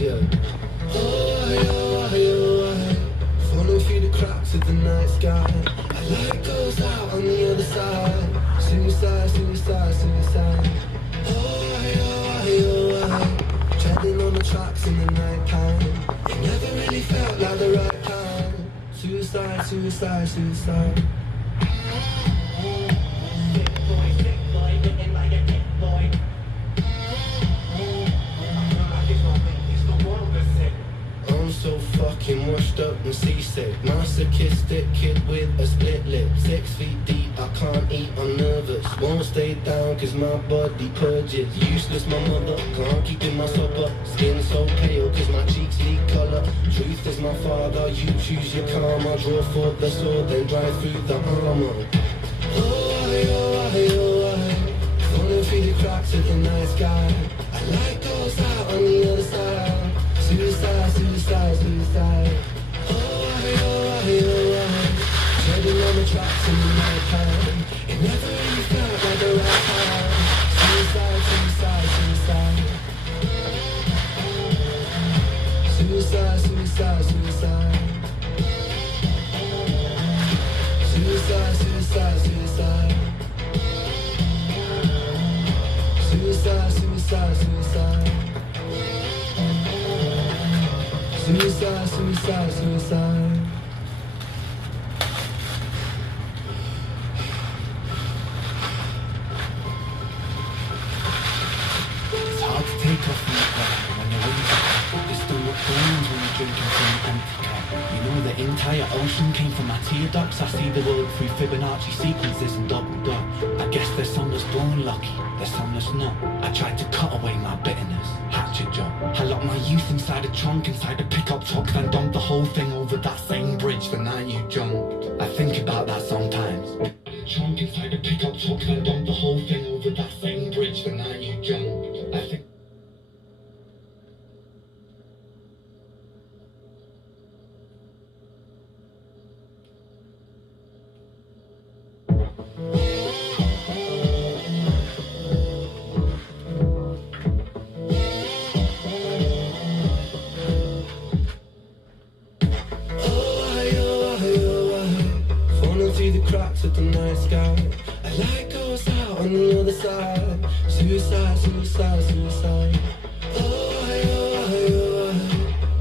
yeah. Falling through the cracks of the night sky. A light goes out on the other side. Suicide, suicide, suicide. Treading on the tracks in the night time. It never really felt like the right time. Suicide, suicide, suicide. I'm so fucking washed up and seasick. Masochistic kid with a split lip. 6 feet deep, I can't eat, I'm nervous. Won't stay down cause my body purges. Useless my mother, can't keep in my supper. Skin so pale cause my cheeks leak colour. Truth is my father, you choose your karma. Draw for the sword, then drive through the armour. Falling through the cracks of the night sky. A light goes out on the other side. Suicide, suicide, suicide. Treading on the tracks in the night time. It never really felt like the right time. Suicide, suicide, suicide. Suicide, suicide, suicide. Suicide, suicide, suicide. Suicide, suicide, suicide. Suicide, suicide, suicide. It's hard to take off from the ground when you're winter. Your stomach burns when you're drinking from an empty cup. You know the entire ocean came from my tear ducts. I see the world through Fibonacci sequences and double dot. I guess there's some that's born lucky, there's some that's not. I tried to cut away my bitterness, hatchet job. I locked my youth inside a trunk, inside a pickup truck, then dumped the whole thing over that same bridge the night you jumped. I think about that sometimes. Trunk inside a pickup truck, then dumped the whole thing over that same bridge the night you jumped. I think. Cracks of the night sky. A light goes out on the other side. Suicide, suicide, suicide.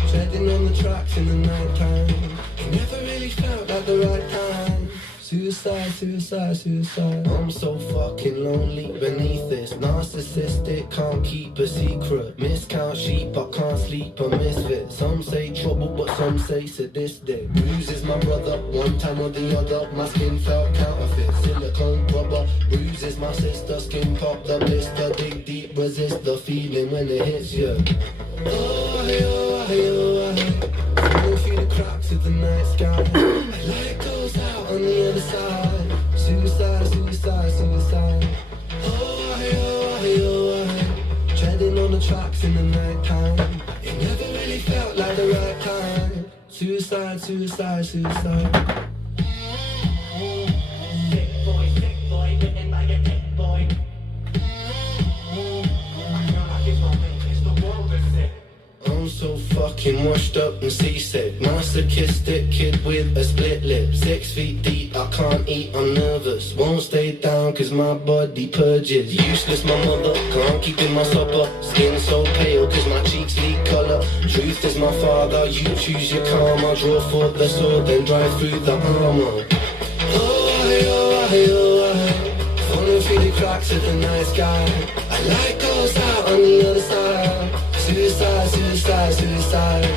Treading on the tracks in the night time. It never really felt like the right time. Suicide, suicide, suicide. I'm so fucking lonely beneath this. Narcissistic, can't keep a secret. Miscount sheep, I can't sleep, a misfit. Some say trouble, but some say sadistic. Bruises my brother, one time or the other. My skin felt counterfeit, silicone rubber. Bruises my sister, skin pop the blister. Dig deep, resist the feeling when it hits you. Falling through the cracks of the night sky. A light goes out on the other side. Suicide, suicide, suicide. Treading on the tracks in the night time. It never really felt like the right time. Suicide, suicide, suicide. Sick boy, written by a sick boy. I'm so fucking washed up and seasick. Masochistic kid with a split lip. 6 feet deep, I can't eat, I'm nervous. Won't stay down cause my body purges. Useless my mother, can't keep in my supper. Skin so pale cause my cheeks leak colour. Truth is my father, you choose your karma. Draw for the sword, then drive through the armour. Falling through the cracks of the night sky. A light goes out on the other side. Suicide, suicide, suicide.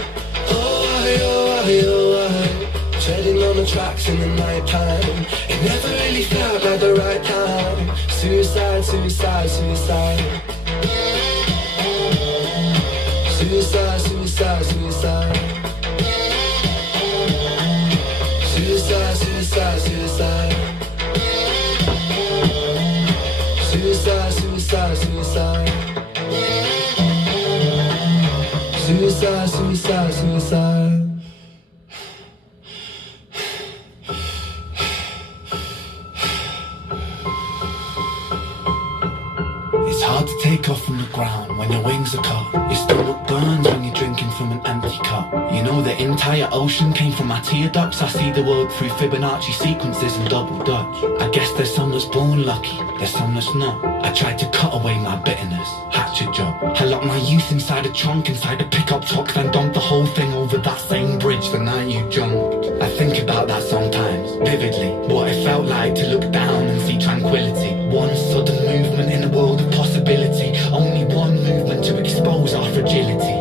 Treading on the tracks in the night time. It never really felt like the right time. Suicide, suicide, suicide. Suicide, suicide, suicide. Suicide, suicide, suicide. Suicide, suicide, suicide. Suicide, suicide, suicide. It's hard to take off from the ground when your wings are cut. Your stomach burns when you drink drinking from an empty cup. You know the entire ocean came from my tear ducts. I see the world through Fibonacci sequences and double dutch. I guess there's some that's born lucky, there's some that's not. I tried to cut away my bitterness, hatchet job. I locked my youth inside a trunk, inside a pickup truck, then dumped the whole thing over that same bridge the night you jumped. I think about that sometimes, vividly, what it felt like to look down and see tranquility. One sudden movement in a world of possibility, only one movement to expose our fragility.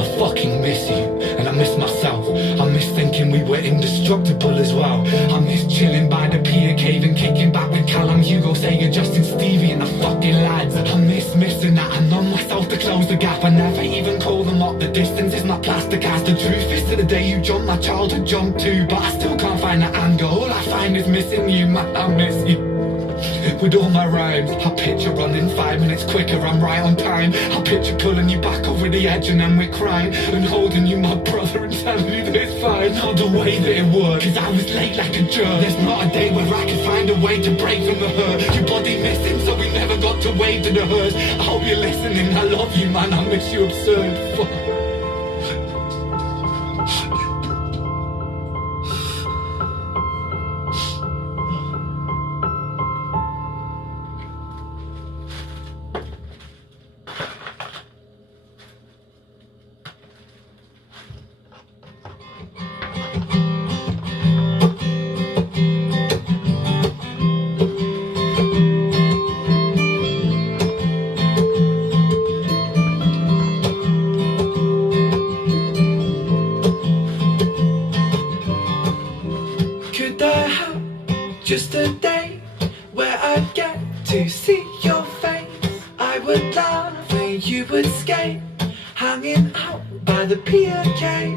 I fucking miss you, and I miss myself. I miss thinking we were indestructible as well. I miss chilling by the pier cave and kicking back with Callum, Hugo, Sega, Justin, Stevie and the fucking lads. I miss missing that. I numb myself to close the gap. I never even call them up. The distance is my plastic ass. The truth is to the day you jumped, my childhood jumped too. But I still can't find that anger. All I find is missing you, man. I miss you. With all my rhymes, I picture running 5 minutes quicker, I'm right on time. I picture pulling you back over the edge and then we're crying, and holding you, my brother, and telling you that it's fine. Not the way that it worked, cause I was late like a jerk. There's not a day where I can find a way to break from the hurt. Your body missing, so we never got to wave to the hearse. I hope you're listening, I love you, man, I miss you absurd. Fuck. Just a day where I get to see your face. I would laugh and you would skate, hanging out by the pier cave,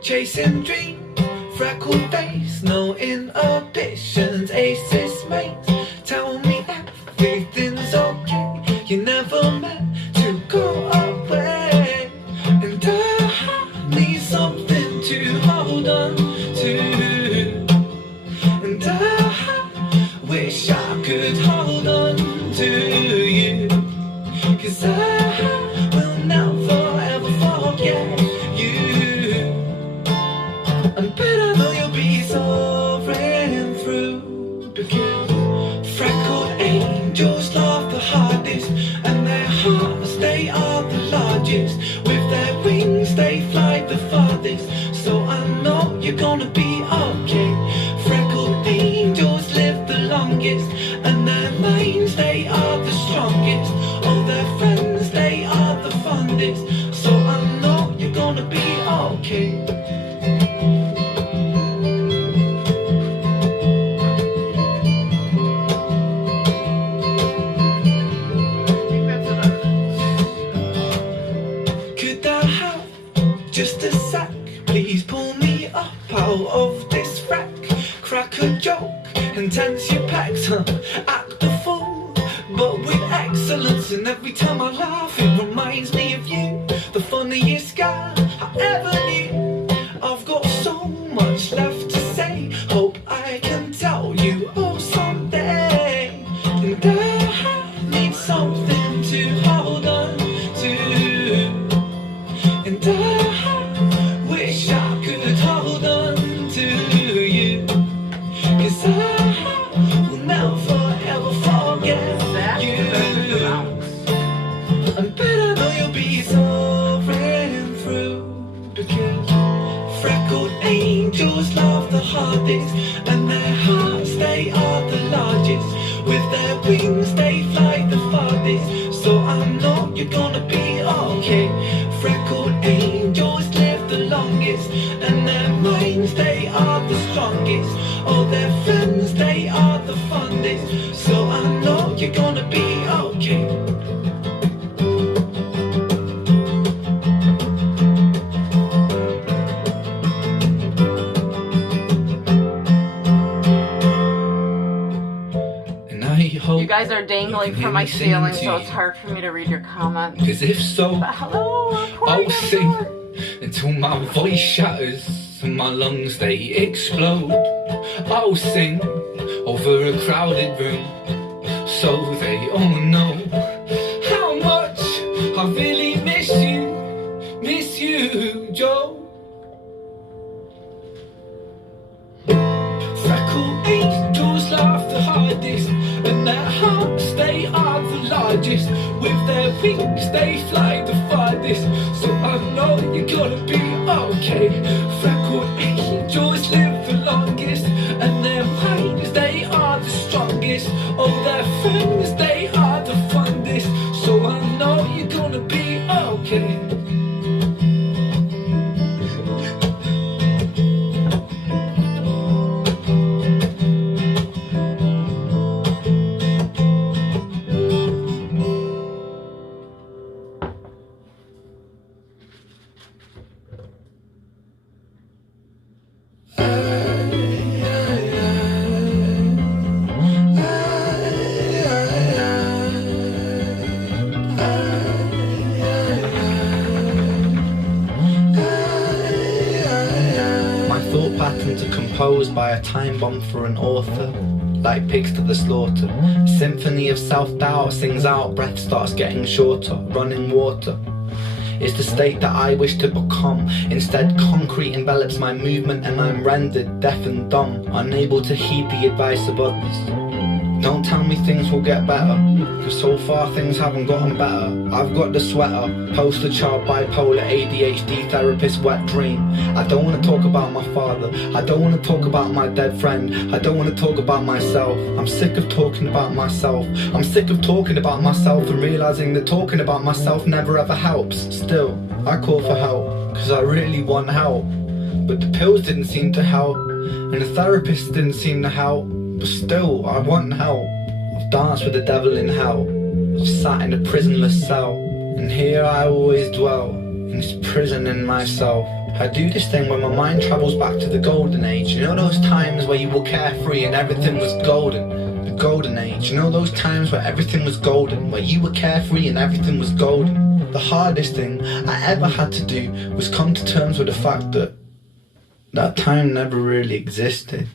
chasing dreams, freckled face, no inhibitions, aces mates. Tell me everything's okay. You never meant to go away, and I need something to hold on to. And I wish I could hold on to you, cause I will never ever forget you. And bet I know you'll be soaring through, because freckled angels love the hardest, and their hearts, they are the largest. With their wings they fly the farthest, so I know you're gonna be okay. Freckled angels live the longest, and their minds, they are the strongest. All their friends, they are the fondest, so I know you're gonna be okay. Could I have just a sec? Please pull me up out of this wreck. Crack a joke and tense your pecs, act a fool, but with excellence. And every time I laugh, it reminds me of you, the funniest guy I ever knew. I've got so much left to say, hope I can tell you all someday. And I need something to hold on to, and I wish I could hold on to you, cause I will never ever forget you. I bet I know you'll be soaring through, because freckled angels love the hardest, and their hearts, they are the largest. With their wings they fly the farthest, so I know you're gonna be okay. Freckled angels live the longest, and their minds, they are the strongest. All their friends, they are the fondest, so I know you're gonna be okay. You guys are dangling from my ceiling, so it's hard for me to read your comments. Cause if so, But hello, I'll sing until my voice shatters and my lungs, they explode. I'll sing over a crowded room, so they all know how much I really miss you, miss you. do, Joe? Freckled angels laugh the hardest, and their hearts, they are the largest. With their wings, they fly the farthest. So I know you're gonna be okay. Freckled angels live the longest, and their minds, they are the strongest. Oh, their friends, they are the fondest. So I know you're gonna be okay. Patterns are composed by a time bomb for an author, like pigs to the slaughter. Symphony of self-doubt sings out, breath starts getting shorter. Running water is the state that I wish to become. Instead, concrete envelops my movement and I'm rendered deaf and dumb, unable to heed the advice of others. Don't tell me things will get better, cause so far things haven't gotten better. I've got the sweater, poster child, bipolar, ADHD, therapist, wet dream. I don't want to talk about my father, I don't want to talk about my dead friend, I don't want to talk about myself. I'm sick of talking about myself, I'm sick of talking about myself and realising that talking about myself never ever helps. Still, I call for help, cause I really want help. But the pills didn't seem to help, and the therapist didn't seem to help. But still, I want help. I've danced with the devil in hell, I've sat in a prisonless cell, and here I always dwell, in this prison in myself. I do this thing where my mind travels back to the golden age. You know those times where you were carefree and everything was golden? The golden age. You know those times where everything was golden, where you were carefree and everything was golden? The hardest thing I ever had to do was come to terms with the fact that that time never really existed.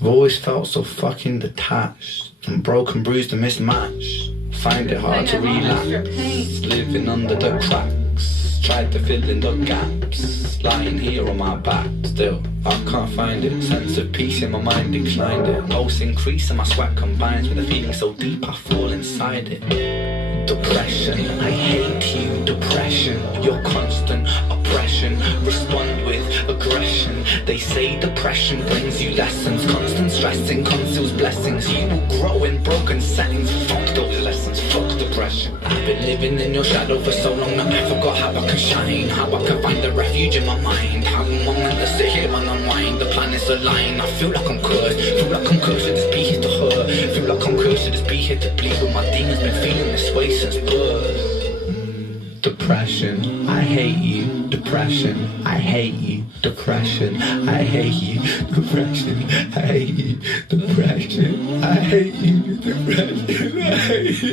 I've always felt so fucking detached and broken, bruised and mismatched. Find it hard to relapse, living under the cracks. Tried to fill in the gaps, lying here on my back. Still, I can't find it. Sense of peace in my mind declined it. Pulse increase and my sweat combines with a feeling so deep I fall inside it. Depression, I hate you, depression. Your constant oppression, respond with aggression. They say depression brings you lessons. Constant stressing conceals blessings. You will grow in broken settings. Fuck those lessons, fuck depression. I've been living in your shadow for so long that I forgot how I can shine, how I can find a refuge in my mind. How I'm gonna sit here and unwind. The planets align. I feel like I'm cursed, feel like I'm cursed to just be here to hurt. Feel like I'm cursed to just be here to bleed. But my demons been feeling this way since birth. Depression, I hate you. Depression, I hate you. Depression, I hate you. Depression, I hate you. Depression, I hate you. Depression, I hate you.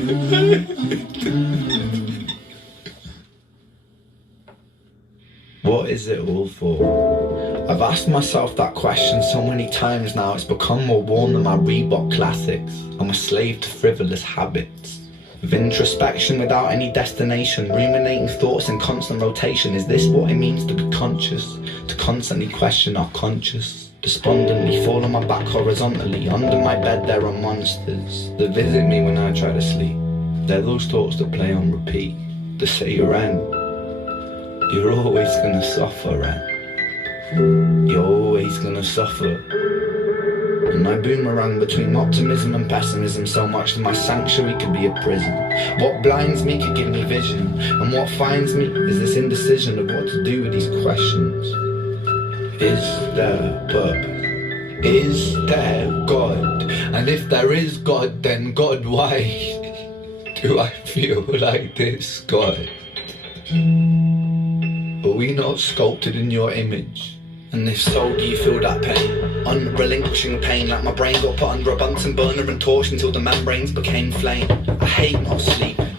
Depression. What is it all for? I've asked myself that question so many times now, it's become more worn than my Reebok classics. I'm a slave to frivolous habits. Of introspection without any destination, ruminating thoughts in constant rotation. Is this what it means to be conscious? To constantly question our conscious? Despondently fall on my back horizontally. Under my bed there are monsters that visit me when I try to sleep. They're those thoughts that play on repeat, that say you're you're always gonna suffer, You're always gonna suffer. And I boomerang between optimism and pessimism so much that my sanctuary could be a prison. What blinds me could give me vision, and what finds me is this indecision of what to do with these questions. Is there purpose? Is there God? And if there is God, then God, why do I feel like this, God? Are we not sculpted in your image? And if so, do you feel that pain? Unrelinquishing pain, like my brain got put under a Bunsen burner and torched until the membranes became flame. I hate not sleeping.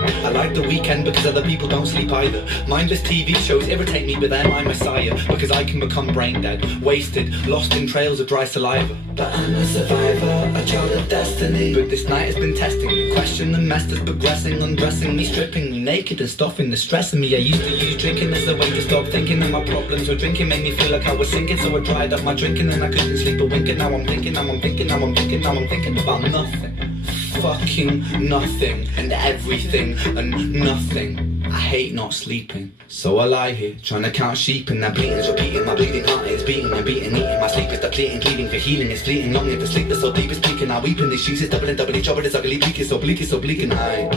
I like The Weekend because other people don't sleep either. Mindless TV shows irritate me, but they're my messiah, because I can become brain dead, wasted, lost in trails of dry saliva. But I'm a survivor, a child of destiny. But this night has been testing me, question the mess that's progressing, undressing me, stripping me naked and stuffing the stressing me. I used to use drinking as a way to stop thinking of my problems, or drinking made me feel like I was sinking, so I dried up my drinking and I couldn't sleep a wink. And now I'm thinking, now I'm thinking, now I'm thinking, now I'm thinking about nothing. Fucking nothing and everything and nothing. I hate not sleeping, so I lie here trying to count sheep, and that bleeding's repeating. My bleeding heart is beating and beating, eating. My sleep is depleting, pleading for healing is fleeting. Longing for sleep that's so deep it's peaking. I weep in these shoes, it's doubling, doubly trouble, it's ugly, bleak, it's so bleak, it's so bleak. And I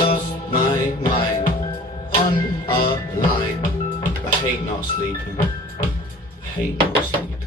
lost my mind on a line. I hate not sleeping, I hate not sleeping.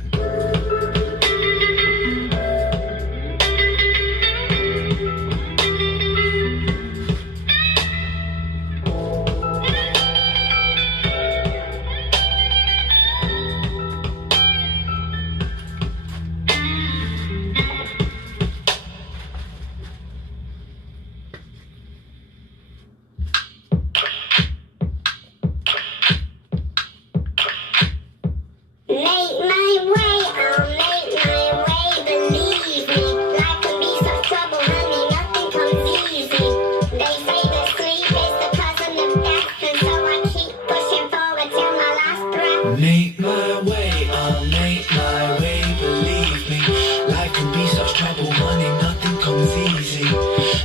Make my way, I'll make my way, believe me. Life can be such trouble, money, nothing comes easy.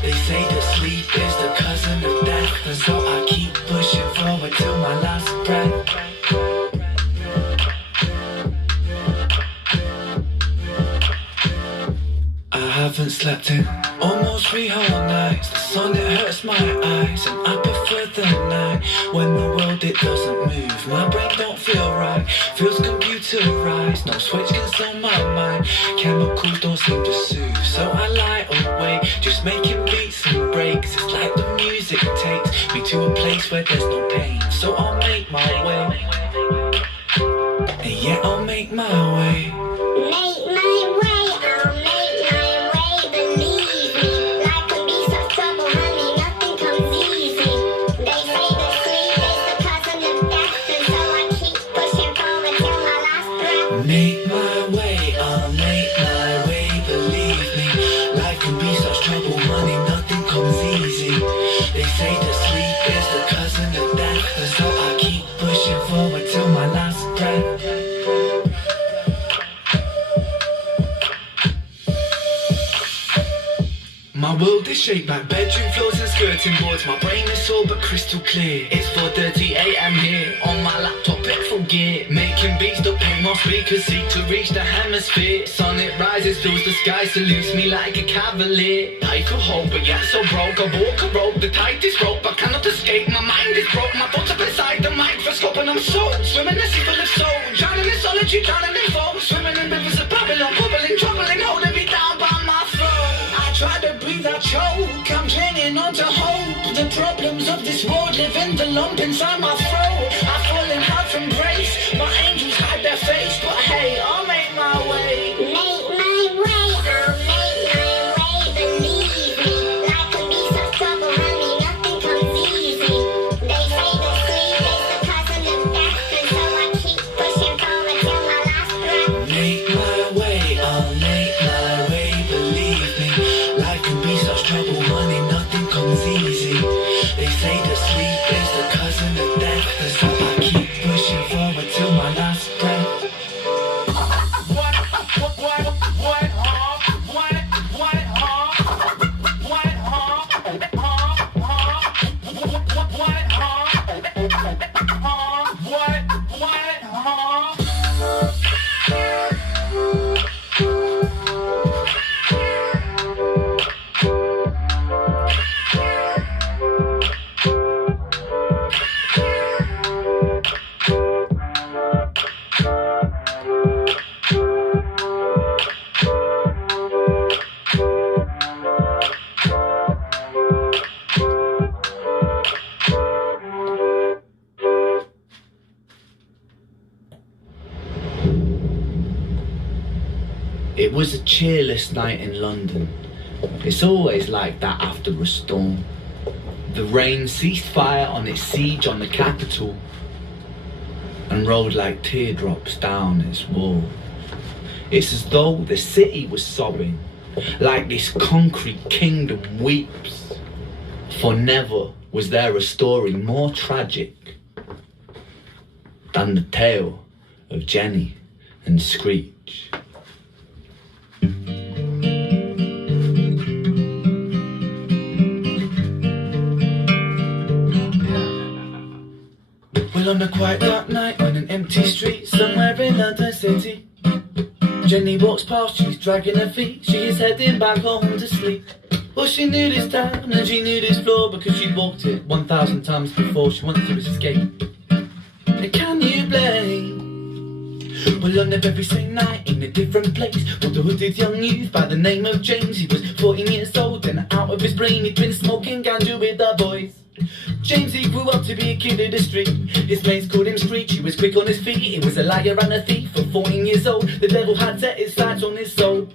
They say that sleep is the cousin of death, and so I keep pushing forward till my last breath. I haven't slept in almost 3 whole nights. The sun, it hurts my eyes, and I prefer the night when the world, it doesn't move. My brain don't feel right, feels computerized. No switch can still my mind, chemicals don't seem to soothe. So I lie awake, just making beats and breaks. It's like the music takes me to a place where there's no pain. So I'll make my way, and yeah, I'll make my way. Make my way. Make my way, I'll make my way, believe me. Life can be such trouble, money, nothing comes easy. They say that sleep is the cousin of death, and so I keep pushing forward till my last breath. My world is shaped like bedroom floors and skirting boards. My brain is sore but crystal clear. It's 4:30 AM here, on my laptop in full gear, making beats that paint my speakers, seek to reach the hemisphere. Sun, it rises, fills the sky, salutes me like a cavalier. I feel hope, but yet so broke. I walk a rope, the tightest rope, I cannot escape. My mind is broke, my thoughts up inside the microscope, and I'm so swimming in a sea full of soul, drowning in solitude, drowning in foam, swimming in rivers of Babylon, bubbling, troubling, holding me down by my throat. I try to breathe, I choke, I'm clinging on to hope. The problems of this world live in the lump inside my throat. I fall in hard from grace, my angels hide their face, but hey, I'll make my way. Make my way, I'll make my way, believe me. Life can be such trouble, honey, nothing comes easy. They say that sleep is the cousin of death, and so I keep pushing forward till my last breath. Make my way, I'll make my way, believe me. Life can be such trouble, money, nothing comes easy. They say that sleep is the cousin of death, and so I keep pushing forward till my last breath. It was a cheerless night in London. It's always like that after a storm. The rain ceased fire on its siege on the capital and rolled like teardrops down its wall. It's as though the city was sobbing, like this concrete kingdom weeps. For never was there a story more tragic than the tale of Jenny and Screech. Well, on a quite dark night on an empty street somewhere in London City, Jenny walks past, she's dragging her feet, she is heading back home to sleep. Well, she knew this town and she knew this floor because she'd walked it 1,000 times before she wanted to escape. And can you blame? Well, on the very same night in a different place walked a hooded young youth by the name of James. He was 14 years old and out of his brain he'd been smoking ganja with the boys. James, he grew up to be a kid of the street. His mates called him Screech, he was quick on his feet. He was a liar and a thief. For 14 years old, the devil had set his sights on his soul.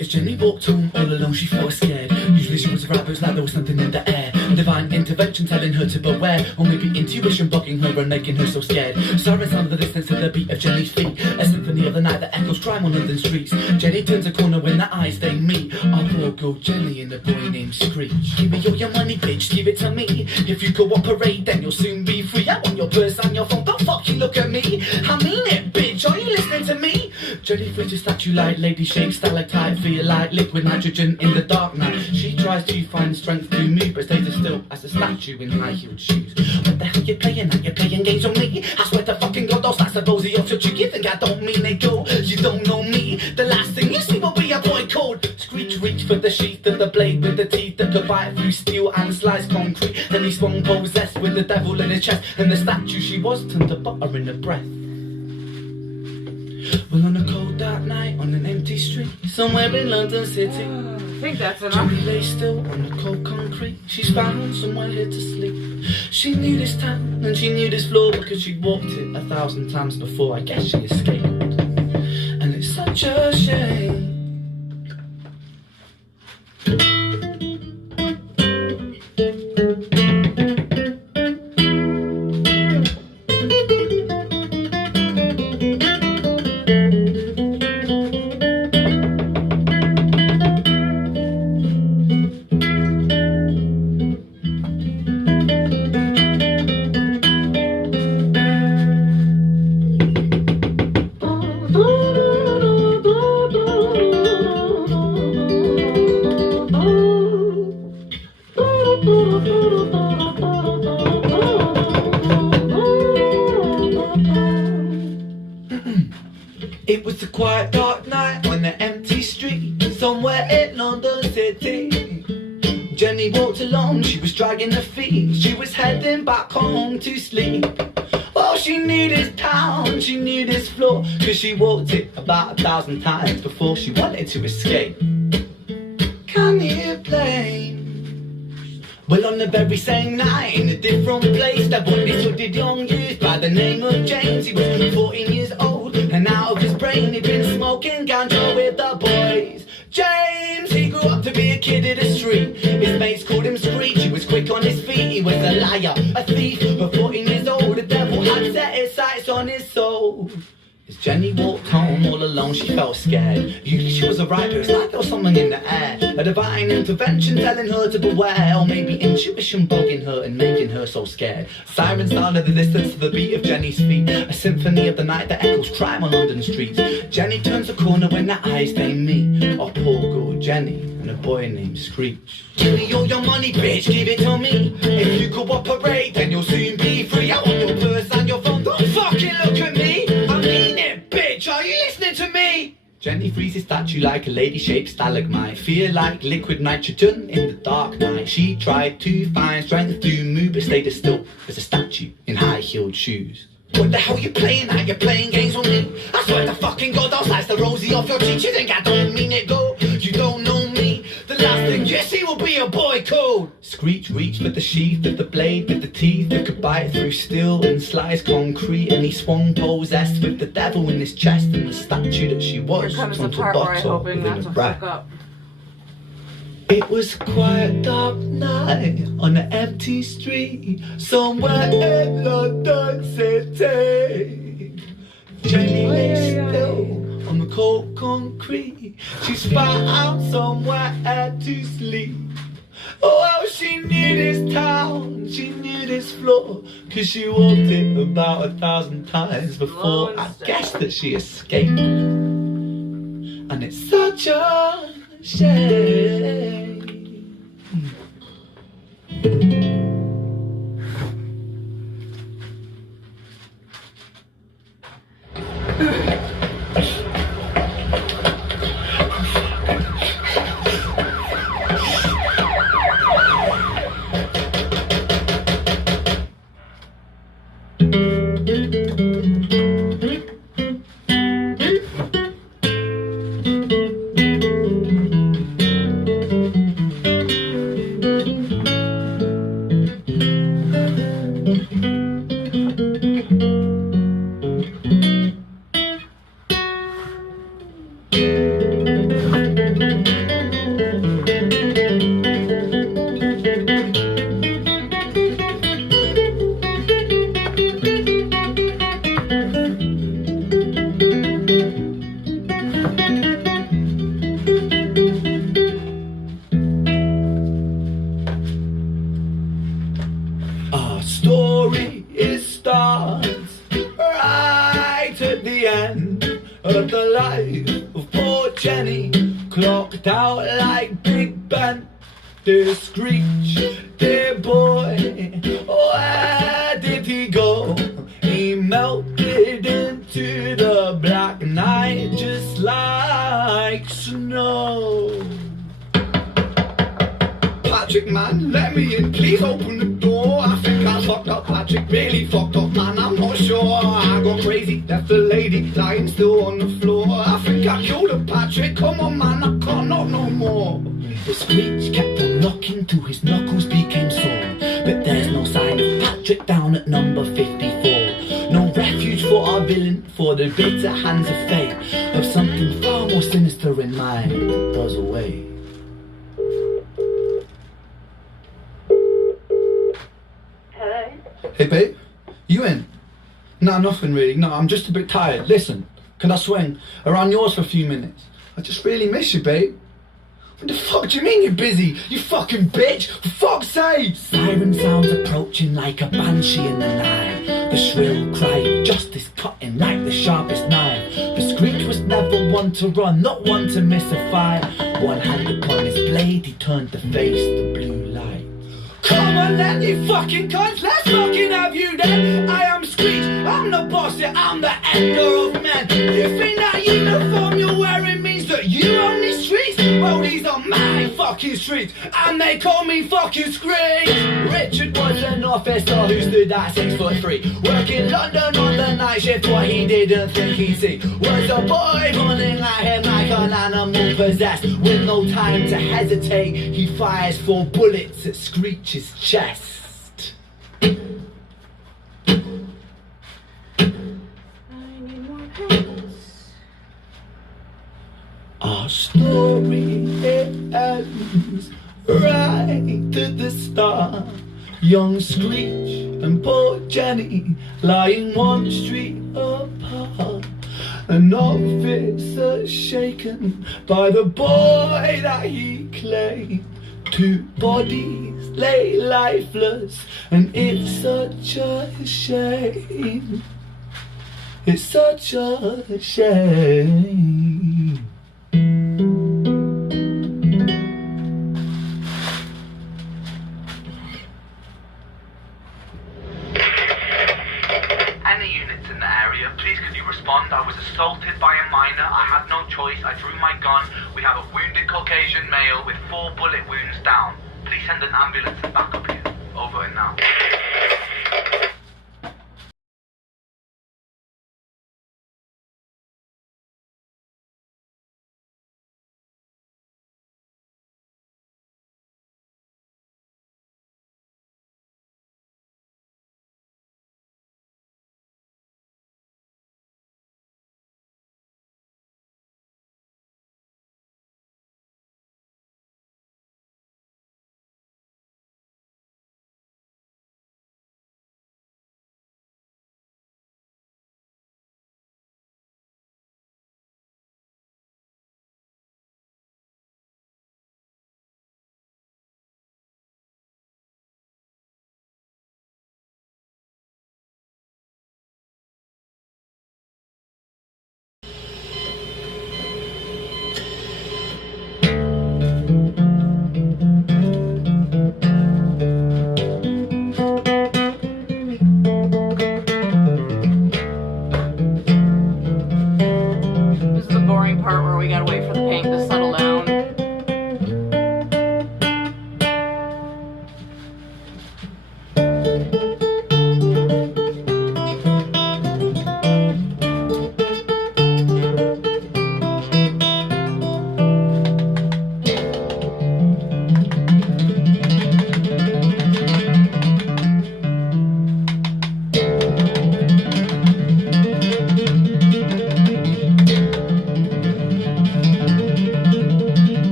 As Jenny walked home all alone, she felt scared. Usually she was right, but it's like there was something in the air. Divine intervention telling her to beware, or maybe intuition bugging her and making her so scared. Sirens sound the distance to the beat of Jenny's feet, a symphony of the night that echoes crime on London streets. Jenny turns a corner when their eyes they meet. Our poor girl Jenny and a boy named Screech. Give me all your money, bitch, give it to me. If you cooperate, then you'll soon be free. I want your purse and your phone, don't fucking look at me. I mean it, bitch, are you listening to me? Jenny frees a statue like lady shaped stalactite, feel like liquid nitrogen in the dark night. She tries to find strength to move, but stays as still as a statue in high-heeled shoes. What the hell you playing at? You're playing games on me? I swear to fucking God, those stats are rosy off your cheek. You think I don't mean it, girl? You don't know me. The last thing you see will be a boy called Screech. Reach for the sheath of the blade with the teeth that could bite through steel and slice concrete. And he swung possessed with the devil in his chest, and the statue she was turned to butter in her breath. Well, on a cold dark night on an empty street somewhere in London City, I think that's enough. Jenny lay still on the cold concrete. She's found somewhere here to sleep. She knew this town and she knew this floor because she'd walked it 1,000 times before. I guess she escaped, and it's such a shame. It was a quiet dark night on an empty street somewhere in London City. Jenny walked along, she was dragging her feet. She was heading back home to sleep. Well, she knew this town, she knew this floor, cause she walked it about 1,000 times before she wanted to escape. Can you blame? Well, on the very same night in a different place, that boy this hooded young youth by the name of James. He was 14 years old and out of his brain he'd been smoking ganja with the boys. James, he grew up to be a kid of the street. His mates called him Screech, he was quick on his feet. He was a liar, a thief, but 14 years old, the devil had set his sights on his soul. As Jenny walked home all alone, she felt scared. Usually she was a writer, it's like there was something in the air. A divine intervention telling her to beware, or maybe intuition bugging her and making her so scared. Sirens sound in the distance to the beat of Jenny's feet, a symphony of the night that echoes crime on London streets. Jenny turns a corner when their eyes they meet. Oh, poor girl Jenny and a boy named Screech. Give me all your money, bitch, give it to me. If you cooperate, then you'll soon be free. I want your purse and your phone, don't fucking look at me. I mean it, bitch, are you listening to me? Jenny frees his statue like a lady-shaped stalagmite, feel like liquid nitrogen in the dark night. She tried to find strength to move, but stayed as still as a statue in high-heeled shoes. What the hell you playing at? You're playing games on me? I swear to fucking God, I'll slice the rosy off your cheek. You think I don't mean it, go? You don't know me. The last thing you see will be a boy called Screech. Reached for the sheath of the blade with the teeth that could bite through steel and slice concrete. And he swung possessed with the devil in his chest, and the statue that she was Here comes the turned to part where I butter hoping within not her to breath. fuck up. It was a quiet dark night on an empty street somewhere in London City. Jenny lay still on the cold concrete. She's found somewhere to sleep. Oh, well, she knew this town, she knew this floor, 'cause she walked it about 1,000 times before. I guess that she escaped, and it's such a shame. Our story starts right at the end of the life of poor Jenny, clocked out like Big Ben. Dear Screech, dear boy, where did he go? He melted into the black night just like snow. Patrick, man, let me in, please open the door. I think I fucked up, Patrick, really fucked up, man, I'm not sure. I got crazy, left the lady lying still on the floor. I think I killed her, Patrick, come on, man, I can't knock no more. The Screech kept on knocking till his knuckles became sore, but there's no sign of Patrick down at number 54. No refuge for our villain, for the bitter hands of fate, of something far more sinister in mind goes away. Hello? Hey babe, you in? Nah, nothing really. No, I'm just a bit tired. Listen, can I swing around yours for a few minutes? I just really miss you, babe. What the fuck do you mean you're busy? You fucking bitch! For fuck's sake! Siren sounds approaching like a banshee in the night. The shrill cry of justice cutting like the sharpest knife. The Screech was never one to run, not one to miss a fight. One hand upon his blade, he turned to face the blue light. Come on then, you fucking cunts, let's fucking have you then. I am Screech, I'm the boss, yeah, I'm the ender of men. You think that uniform you're wearing means that you own these streets? Well, these are my fucking streets, and they call me fucking Screech. Richard was an officer who stood at 6'3", working London on the night shift. What he didn't think he'd see was a boy running at him like an animal possessed. With no time to hesitate, he fires 4 bullets at Screech's chest. I need more pens. Our story ends right at the start. Young Screech and poor Jenny lying one street apart. An officer shaken by the boy that he claimed. 2 bodies lay lifeless, and it's such a shame. It's such a shame. Any units in the area, please can you respond? I was assaulted by a minor. I had no choice. I drew my gun. We have a wounded Caucasian male with 4 bullet wounds down. Please send an ambulance and back up here. Over and now.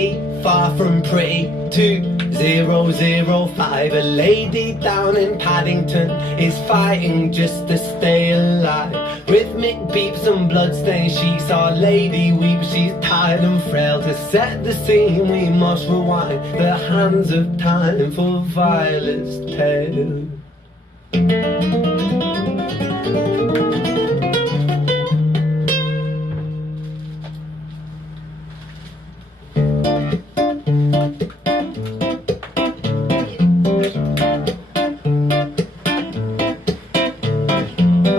City, far from pretty. 2005, a lady down in Paddington is fighting just to stay alive. Rhythmic beeps and bloodstained sheets, our lady weeps, she's tired and frail. To set the scene we must rewind the hands of time for Violet's tale.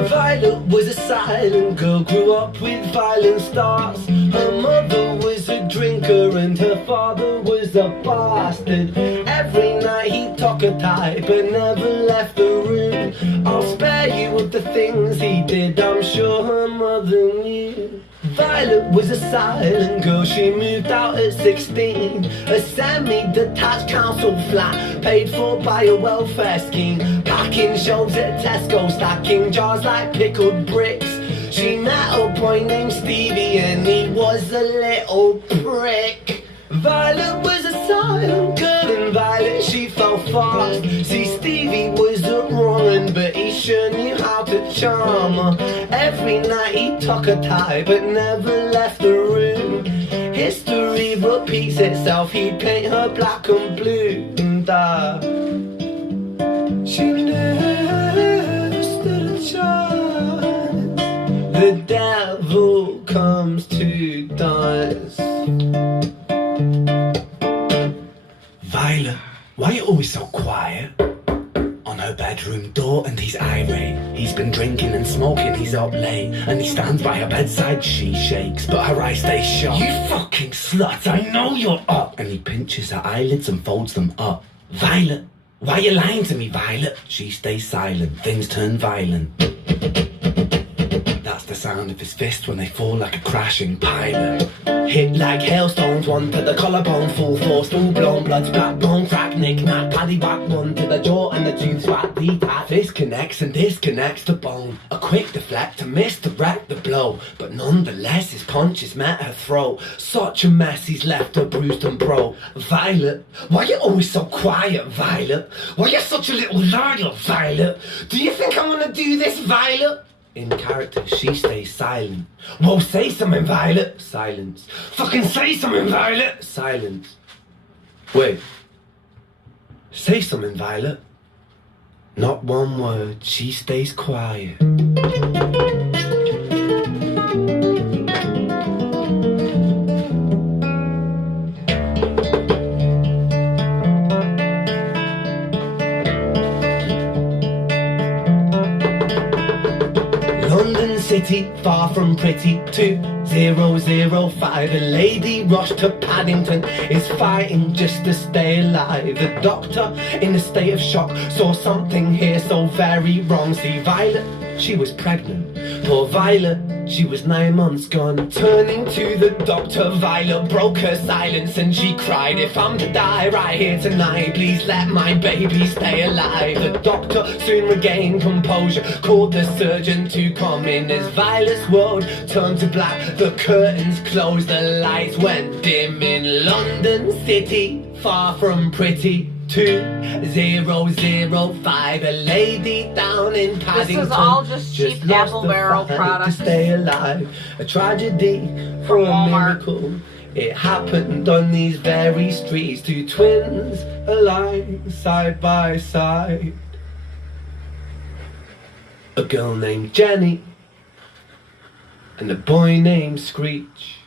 Violet was a silent girl, grew up with violent stars. Her mother was a drinker and her father was a bastard. Every night he'd talk a tie but never left the room. I'll spare you of the things he did, I'm sure her mother knew. Violet was a silent girl, she moved out at 16. A semi-detached council flat, paid for by a welfare scheme. Packing shelves at Tesco, stacking jars like pickled bricks. She met a boy named Stevie and he was a little prick. Violet was a silent girl and Violet she fell fast. See, Stevie was a wrong un, but he sure knew how to charm her. Every night he took a tie but never left the room. History repeats itself, he'd paint her black and blue. And she never stood a chance. The devil comes to dance. Violet, why are you always so quiet? On her bedroom door and he's irate. He's been drinking and smoking, he's up late. And he stands by her bedside, she shakes, but her eyes stay shut. You fucking slut, I know you're up. And he pinches her eyelids and folds them up. Violet, why are you lying to me, Violet? She stays silent, things turn violent. That's the sound of his fist when they fall like a crashing pilot. Hit like hailstones, one to the collarbone, full force, full blown, blood splat, bone crack, knick-knack, paddywhack, one to the jaw and the tooth swat, detach. This connects and disconnects the bone. A quick deflect to misdirect the blow, but nonetheless his punches met her throat. Such a mess, he's left her bruised and broke. Violet, why you always so quiet, Violet? Why you such a little liar, Violet? Do you think I'm gonna do this, Violet? In character, she stays silent. Whoa, say something, Violet. Silence. Fucking say something, Violet. Silence. Wait. Say something, Violet. Not one word, she stays quiet. London City, far from pretty. 2005, a lady rushed to Paddington, is fighting just to stay alive. The doctor, in a state of shock, saw something here so very wrong. See, Violet, she was pregnant. Poor Violet, she was 9 months gone. Turning to the doctor, Violet broke her silence and she cried, if I'm to die right here tonight, please let my baby stay alive. The doctor soon regained composure, called the surgeon to come in. As Violet's world turned to black, the curtains closed, the lights went dim. In London City, far from pretty. 2005, a lady down in Paddington. This is all just cheap Apple Barrel products. To stay alive, a tragedy for a Walmart. miracle. It happened on these very streets. Two twins alive, side by side. A girl named Jenny and a boy named Screech.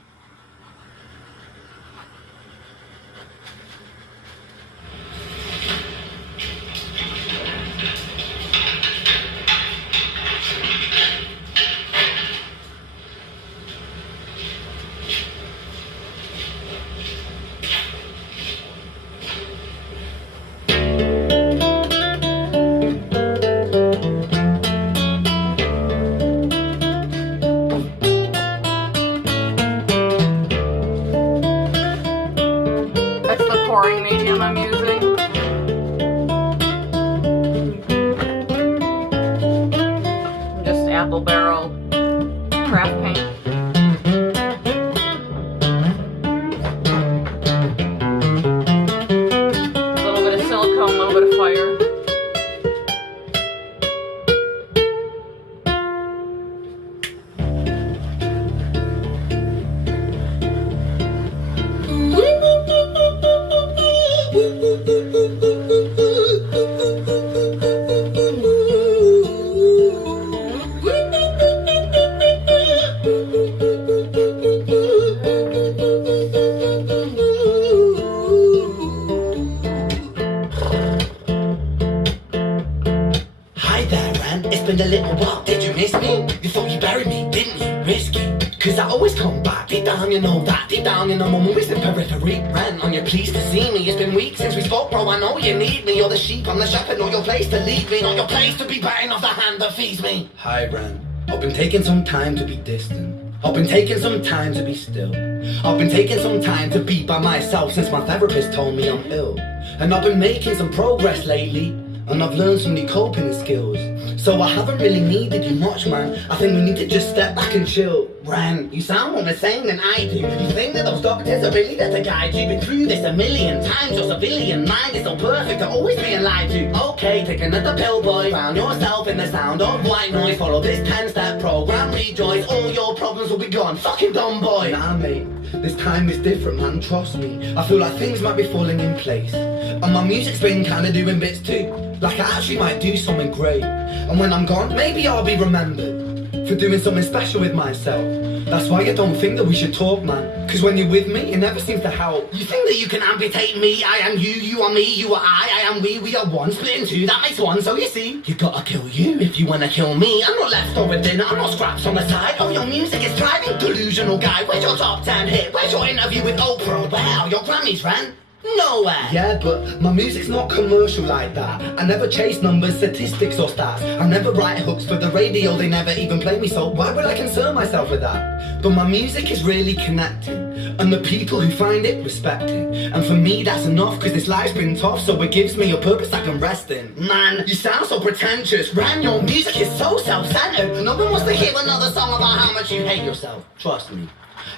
That's the pouring medium I'm using. Just Apple Barrel craft paint. in a little while. Did you miss me? You thought you buried me, didn't you? Risky. Cause I always come back. Deep down you know that. Deep down you know I'm always in periphery. Ran on your pleased to see me. It's been weeks since we spoke, bro. I know you need me. You're the sheep, I'm the shepherd. Not your place to lead me. Not your place to be biting off the hand that feeds me. Hi, Ran. I've been taking some time to be distant. I've been taking some time to be still. I've been taking some time to be by myself since my therapist told me I'm ill. And I've been making some progress lately. And I've learned some new coping skills. So I haven't really needed you much, man. I think we need to just step back and chill. Ran, you sound more the same than I do. You think that those doctors are really there to guide you? Been through this a million times. Your civilian mind is so perfect to always being lied to. Okay, take another pill, boy. Found yourself in the sound of white noise. Follow this 10-step program, rejoice. All your problems will be gone. Fucking dumb boy. Nah, mate. This time is different, man. Trust me. I feel like things might be falling in place. And my music's been kinda doing bits too. Like I actually might do something great. And when I'm gone, maybe I'll be remembered for doing something special with myself. That's why I don't think that we should talk, man. Cause when you're with me, it never seems to help. You think that you can amputate me? I am you, you are me, you are I am we are one. Split in two, that makes one. So you see, you gotta kill you if you wanna kill me. I'm not left over dinner, I'm not scraps on the side. Oh, your music is thriving, delusional guy. Where's your top 10 hit? Where's your interview with Oprah? Wow, your Grammys ran nowhere. Yeah, but my music's not commercial like that. I never chase numbers, statistics or stats. I never write hooks for the radio, they never even play me, so why would I concern myself with that? But my music is really connecting, and the people who find it respect it. And for me that's enough, cause this life's been tough, so it gives me a purpose I can rest in. Man, you sound so pretentious. Ran, your music is so self-centered. No one wants to hear another song about how much you hate yourself. Trust me.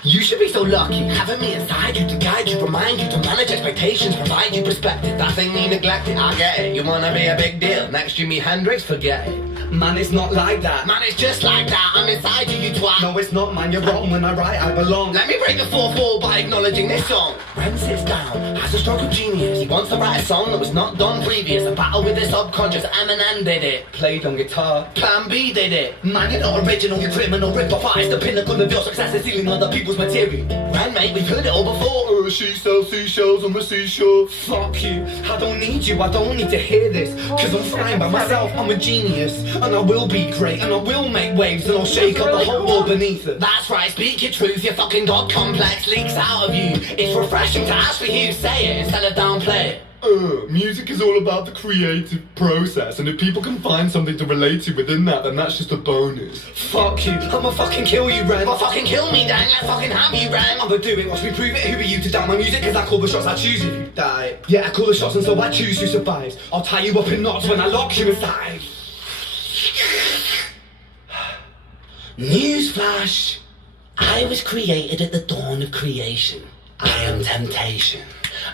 You should be so lucky, having me inside you to guide you, remind you to manage expectations, provide you perspective. That thing you neglected, I get it. You wanna be a big deal, next Jimi Hendrix, forget it. Man, it's not like that. Man, it's just like that. I'm inside you, you twat. No, it's not, man. You're wrong. When I write, I belong. Let me break the fourth wall by acknowledging this song. Ren sits down, has a stroke of genius. He wants to write a song that was not done previous. A battle with the subconscious. Eminem did it. Played on guitar. Plan B did it. Man, you're not original. You're criminal. Rip-off artist. The pinnacle of your success is stealing other people's material. Ren, mate, we've heard it all before. She sells seashells on the seashore. Fuck you. I don't need you. I don't need to hear this. Cause I'm fine by myself. I'm a genius. And I will be great, and I will make waves, and I'll shake up the whole world beneath it. That's right, speak your truth, your fucking God complex leaks out of you. It's refreshing to actually hear you say it instead of downplay it. Music is all about the creative process, and if people can find something to relate to within that, then that's just a bonus. Fuck you, I'ma fucking kill you, Ren. Well, fucking kill me then, let's fucking have you, Ren. I'ma do it, watch me prove it. Who are you to doubt my music? Cause I call the shots, I choose if you die. Yeah, I call the shots, and so I choose who survives. I'll tie you up in knots when I lock you inside. Newsflash! I was created at the dawn of creation. I am temptation.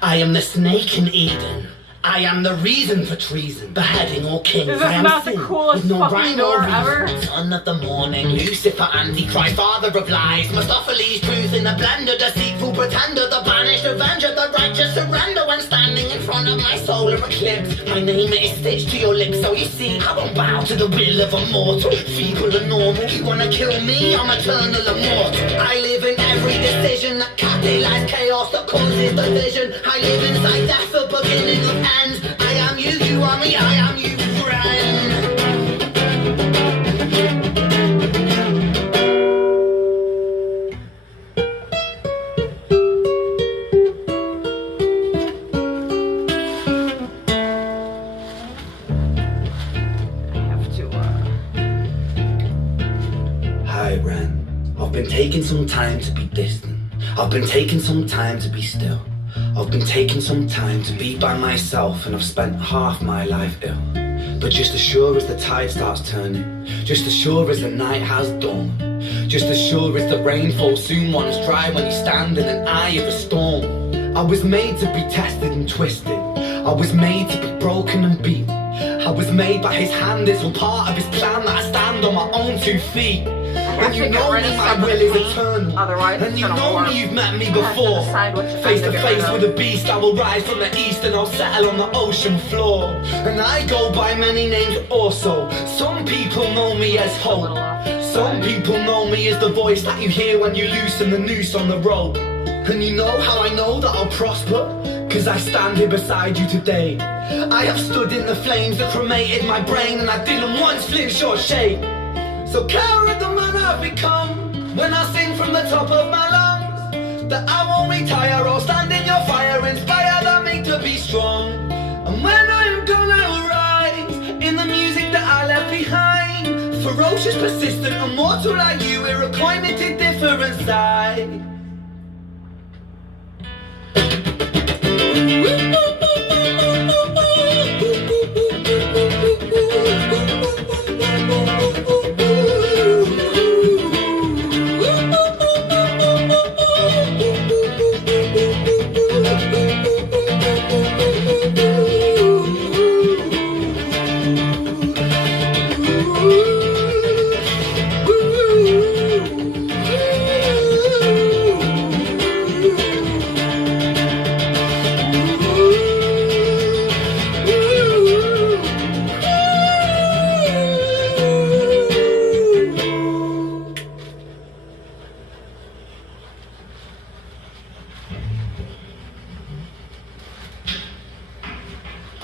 I am the snake in Eden. I am the reason for treason, beheading all kings. This is I am not the sin, coolest with no fucking rhyme door or reason. ever. Son of the morning, Lucifer, Antichrist, father of lies. Mephistophelies, truth in a blender, deceitful pretender, the banished avenger, the righteous surrender. When standing in front of my solar eclipse, my name is stitched to your lips, so you see, I won't bow to the will of a mortal. Feeble and normal, you wanna kill me, I'm eternal immortal. I live in every decision that catalyzes chaos, that causes division. I live inside death, the beginning of ends. I am you, you are me, I am you, friend. Hi, Ren. I've been taking some time to be distant. I've been taking some time to be still. I've been taking some time to be by myself, and I've spent half my life ill. But just as sure as the tide starts turning, just as sure as the night has dawned, just as sure as the rain falls soon runs dry when you stand in an eye of a storm. I was made to be tested and twisted. I was made to be broken and beat. I was made by his hand, it's all part of his plan that I stand on my own 2 feet. And you know me, my will is eternal. Otherwise, and you know me, you've met me before. Face to face with a beast, I will rise from the east and I'll settle on the ocean floor. And I go by many names also. Some people know me as Hope. Some people know me as the voice that you hear when you loosen the noose on the rope. And you know how I know that I'll prosper? 'cause I stand here beside you today. I have stood in the flames that cremated my brain, and I didn't once flinch or shake. So care of the man I've become when I sing from the top of my lungs, that I won't retire or stand in your fire, inspired on me to be strong. And when I am gone I will rise in the music that I left behind, ferocious, persistent, immortal like you, we're acquainted to different sides.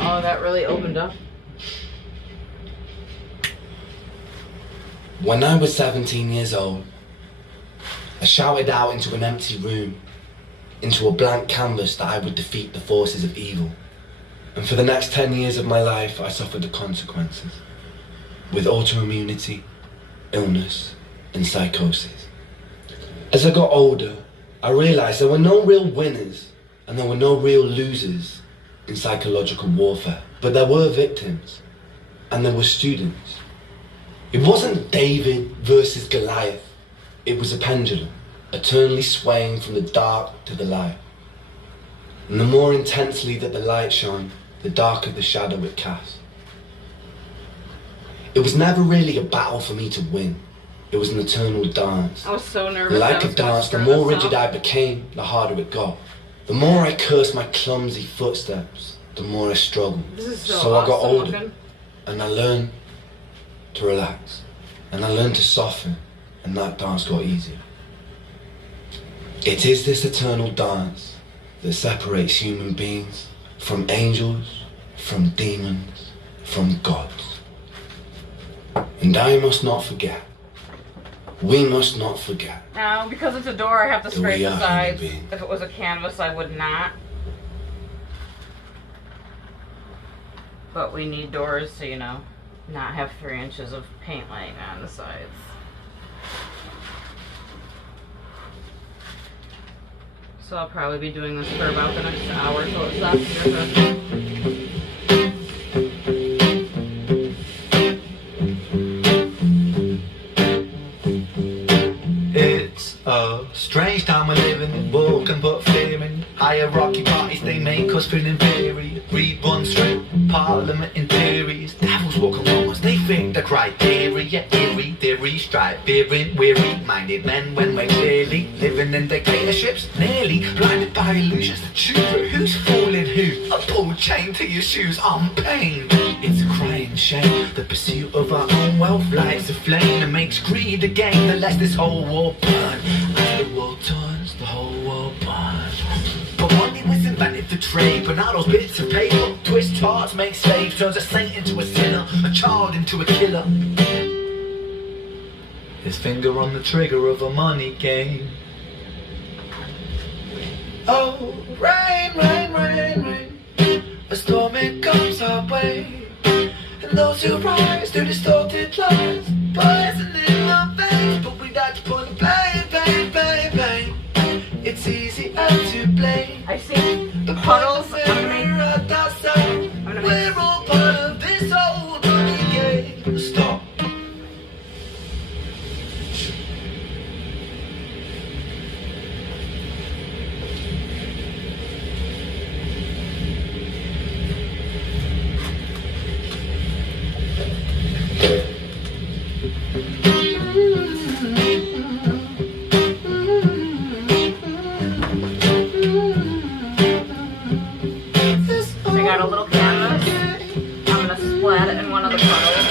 Oh, that really opened up. When I was 17 years old, I shouted out into an empty room, into a blank canvas, that I would defeat the forces of evil. And for the next 10 years of my life, I suffered the consequences, with autoimmunity, illness, and psychosis. As I got older, I realized there were no real winners and there were no real losers in psychological warfare, but there were victims and there were students. It wasn't David versus Goliath. It was a pendulum, eternally swaying from the dark to the light. And the more intensely that the light shone, the darker the shadow it cast. It was never really a battle for me to win. It was an eternal dance. I was so nervous. Like a dance, the more rigid I became, the harder it got. The more I cursed my clumsy footsteps, the more I struggled. This is So I got awesome older, looking. and I learned to relax, and I learned to soften, and that dance got easier. It is this eternal dance that separates human beings from angels, from demons, from gods. And I must not forget, we must not forget, Now, because it's a door, I have to scrape we the are sides. human beings. If it was a canvas, I would not. But we need doors to, not have 3 inches of paint laying on the sides. So I'll probably be doing this for about the next hour till it stops here. It's a strange time we're living, walking but fearing. Hierarchy parties, they make us feel inferior. Read one straight, parliament in theories. Devils walk among us, they think the criteria. Eerie theory, strive, fearing, weary-minded men when we're clearly living in dictatorships. Nearly blinded by illusions to choose who's fooling who. A pull chain to your shoes, I'm pained. It's a crying shame, the pursuit of our own wealth lights a flame that makes greed a game that lets this whole war burn. As the world turns, the whole world burns. But money was invented for trade, but now those bits of paper twist hearts, make slaves, turns a saint into a sinner, a child into a killer. His finger on the trigger of a money game. Oh, rain, rain, rain, rain, a storm it comes our way, and those who rise through distorted lies, poison in our veins, but we like to put the blame, blame, blame, blame. It's easy to blame. I see The puddles. puddles mirror at our side. We're all part of this old money game. Stop. I got a little canvas. I'm gonna splat it in one of the puddles.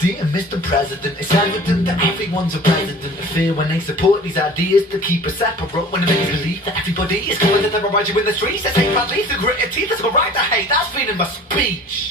Dear Mr. President, it's evident that everyone ones are resident of fear when they support these ideas to keep us separate. When it makes believe that everybody is going to terrorize you in the streets. They say proudly through gritted teeth, it's my right to hate. That's freedom of speech.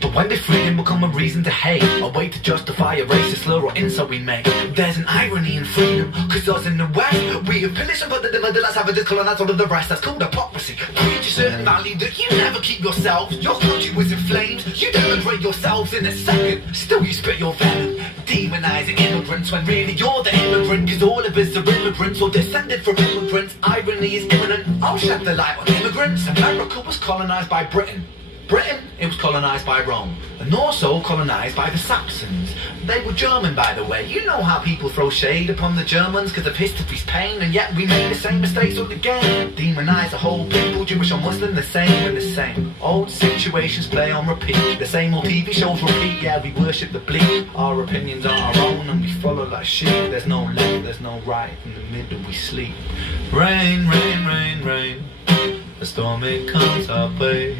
But when did freedom become a reason to hate? A way to justify a racist slur or insult we make? There's an irony in freedom, cause us in the West, we have pillaged and put the middle class, have a colonized all of the rest. That's called hypocrisy. Preach a certain value that you never keep yourself. Your country was in flames, you denigrate yourselves in a second. Still you spit your venom, demonizing immigrants when really you're the immigrant. Cause all of us are immigrants or descended from immigrants. Irony is imminent, I'll shed the light on immigrants. America was colonized by Britain. Britain, it was colonised by Rome, and also colonised by the Saxons. They were German, by the way. You know how people throw shade upon the Germans because of history's pain, and yet we make the same mistakes all again. Demonise the whole people, Jewish or Muslim, the same and the same. Old situations play on repeat, the same old TV shows repeat. Yeah, we worship the bleak, our opinions are our own, and we follow like sheep. There's no left, there's no right, in the middle we sleep. Rain, rain, rain, rain, a storm it comes our way.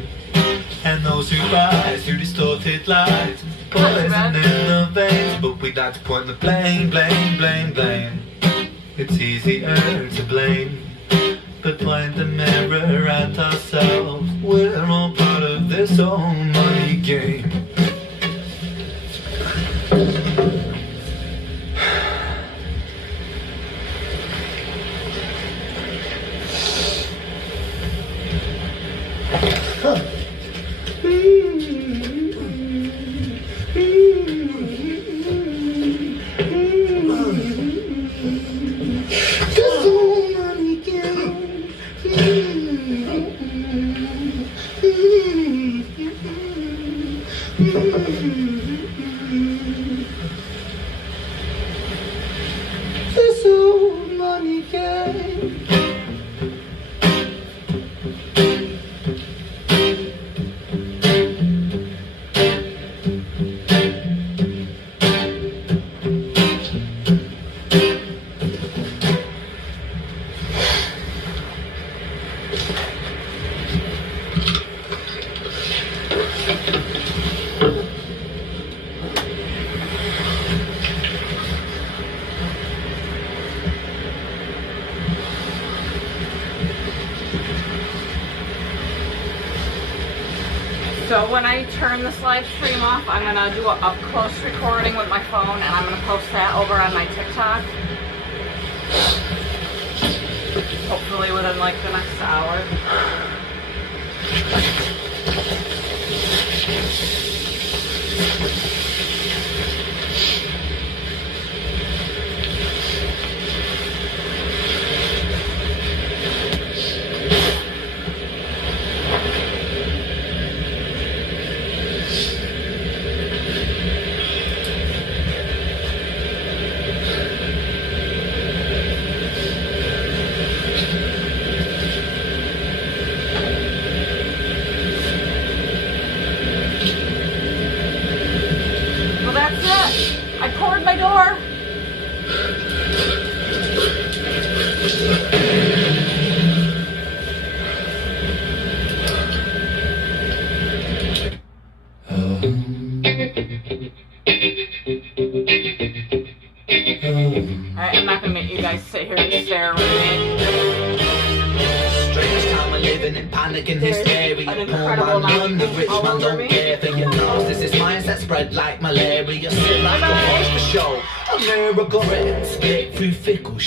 And those who rise through distorted lies, poison in the veins. But we like to point the blame, blame, blame, blame. It's easier to blame, but point the mirror at ourselves. We're all part of this old money game. This old money game. So when I turn this live stream off, I'm gonna do an up-close recording with my phone, and I'm gonna post that over on my TikTok. Hopefully within like the next hour. I poured my door. Alright, I'm not gonna make you guys sit here and stare with me. Strange time we're living in panic and hysteria. An incredible amount of the ink rich all man over don't me. care for your narcissist mindset spread like malaria. Sit like a horse for show. A miracle split through fickle